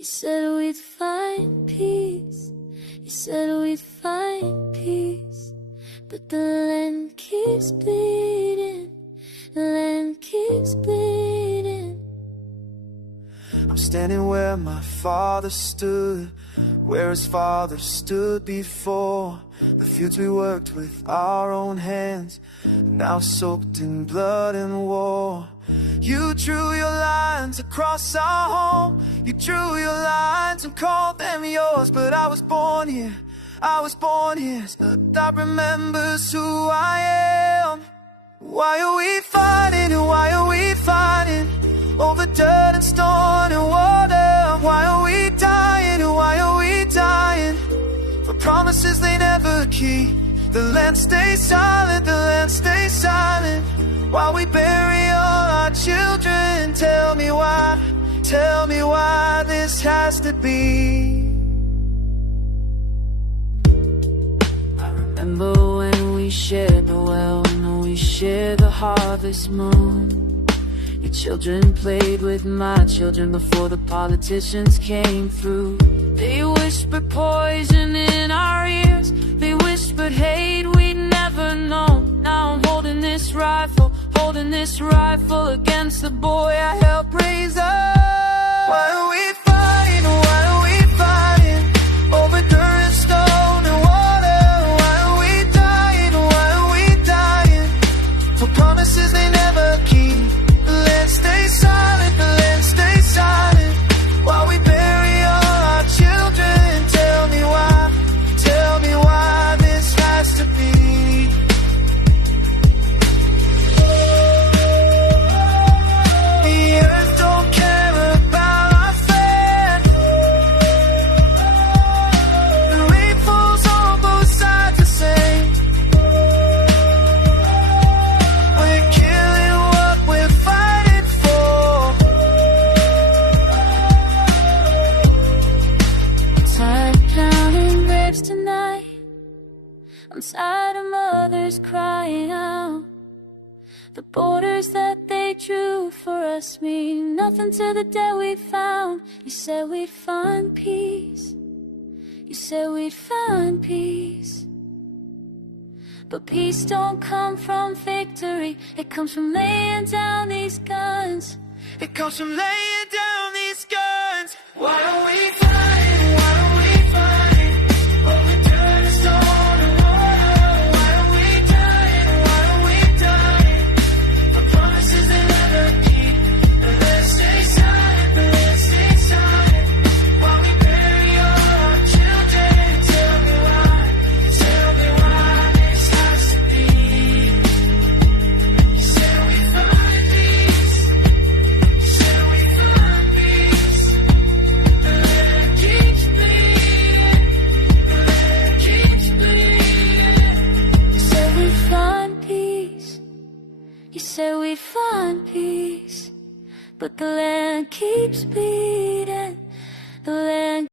You said we'd find peace. You said we'd find peace. But the land keeps bleeding. The land keeps bleeding. I'm standing where my father stood, where his father stood before. The fields we worked with our own hands, now soaked in blood and war. You drew your lines across our home. You drew your lines and called them yours. But I was born here, I was born here. That remembers who I am. Why are we fighting, and why are we fighting over dirt and stone and water? Why are we dying, and why are we dying for promises they never keep? The land stays silent, the land stays silent, while we bury all our children. Tell me why this has to be. I remember when we shared the well, and we shared the harvest moon. Your children played with my children before the politicians came through. They whispered poison in our ears, they whispered hate we'd never known. Now I'm holding this rifle against the boy I helped raise up. Why are we fighting, why are we fighting over dirt and stone and water? Why are we dying, why are we dying for promises they never keep? The land stays silent, the land stays silent, while we bury all our children. Tell me why this has to be. The earth don't care about our friend. The rain falls on both sides the same. We're killing what we're fighting for. I'm tired of counting graves tonight. I'm tired of mothers crying out. The borders that they drew for us mean nothing to the day we found. You said we'd find peace. You said we'd find peace. But peace don't come from victory. It comes from laying down these guns. It comes from laying down these guns. Why are we fighting? Why are we fighting over dirt and stone and water? Why are we dying? Why are we dying for promises they never keep? The land stays silent, the land stays silent, while we bury all our children. Tell me why this has to be. You said we find peace. You said we find peace. The land keeps bleeding. The land keeps bleeding. You said we'd find peace. You said we'd find peace. But the land keeps bleeding. The land